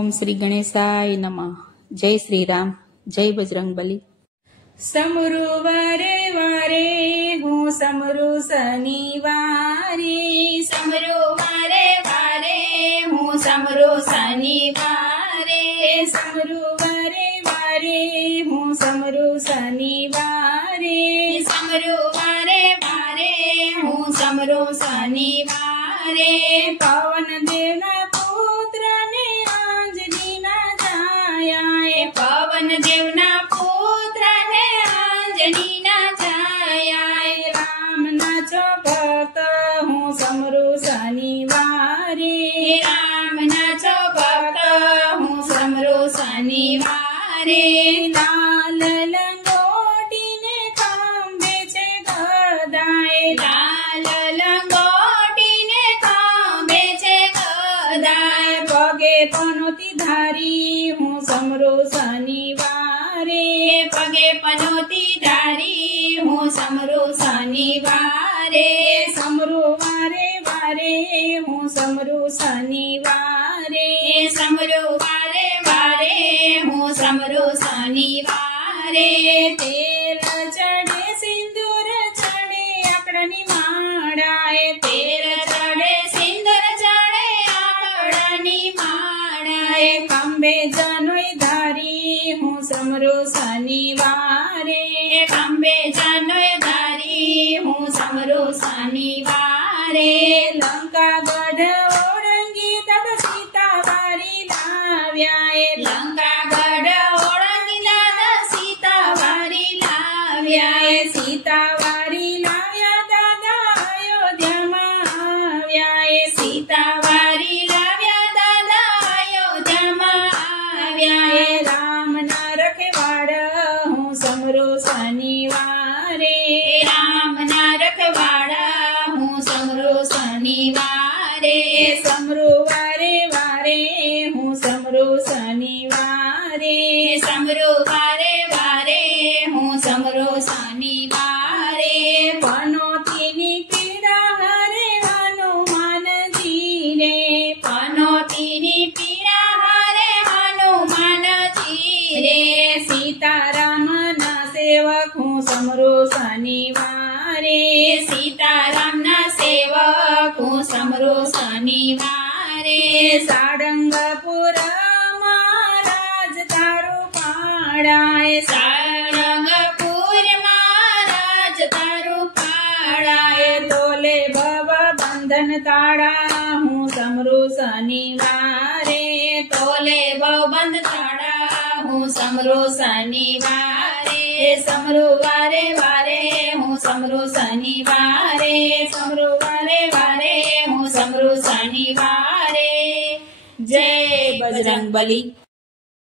ओम श्री गणेशाय नमः। जय श्री राम, जय बजरंगबली। समरु वारे वारे हूँ समरु शनिवारे, समरु वारे वारे हूँ समरु शनिवारे, समरु वारे वारे हूँ समरु शनिवारे, समरु वारे वारे हूँ समरु शनिवारे। पवन देवना पुत्र ने आंजनी ना जाया, पवन देवना पुत्र ने आंजनी ना जाया। राम नाचो भक्त हूँ समरु शनिवारे, राम नाचो भक्त हूँ समरु शनिवारे। लाल लंगोटी ने खंभे छे गदाए, लाल लंगोटी ने खंभे छे गदाए। पगे पनोती धारी हूँ समरु शनिवारे, पगे पनोती धारी हूँ समरु शनिवारे। समरु वारे वारे हूँ समरु शनिवारे, समरु वारे वारे हूँ समरु शनिवारे। तेल चढ़े सिंदूर चढ़े आकड़नी माड़ाए, तेल चढ़े सिंदूर चढ़े आकड़नी माड़ाए। खंभे जनोई धारी हूँ समरु शनिवारे, खंभे जनोई धारी हूँ समरु शनिवारे। लंका गढ़ ओरंगी तब सीता वारी लाव्याए, लंका गढ़ ओळंगी दादा सीता वारी लाव्या। सीता वारी लाव्या दादा अयोध्या में आव्या, सीता वारी लाव्या दादा अयोध्या में आव्या। राम ना रखवाड़ हूँ समरु शनिवारे, राम ना रखवाड़ा हूँ समरु शनिवारे। समरु वारे वारे हूँ समरु शनिवारे, समरु वारे वारे हूँ समरु शनिवारे। पनोती नी पीड़ा हरे हनुमान जी रे, पनोती नी पीड़ा हरे हनुमान जी रे। सीता राम ना सेवक हूँ समरु शनिवारे, सीता राम ना सेवक हूँ समरु शनिवारे। सारंगपुर महाराज तारू पाड़ाए, सारंगपुर महाराज तारू पाड़ाए। तोले भव बंधन ताड़ा हूँ समरु शनिवारे, तोले बहुबंद ताड़ा हूँ समरु शनिवारे। समरु वारे वारे हूँ समरु शनिवारे, समरु वारे वारे हूँ समरु शनिवारे। जय बजरंगबली।